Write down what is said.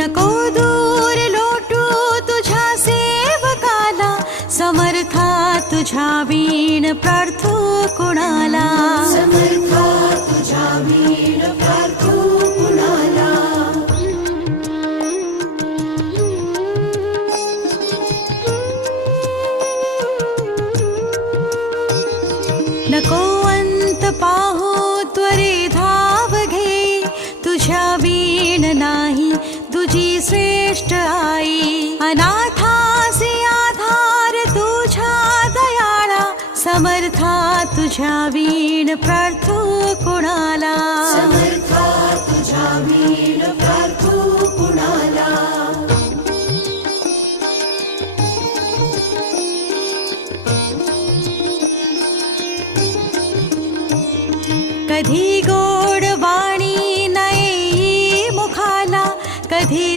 नको दूर लोटू तुझ्या सेवकाला, समर्था तुझ्या वीण प्रार्थू कुणाला, समर्था तुझ्या वीण प्रार्थू कुणाला. नको अंत पाहू त्वरे धाव घे, तुझ्या वीण नाही तुझी श्रेष्ठ आई. अनाथासी आधार तुझ्या दयाळा, समर्था तुझ्या वीण प्रार्थू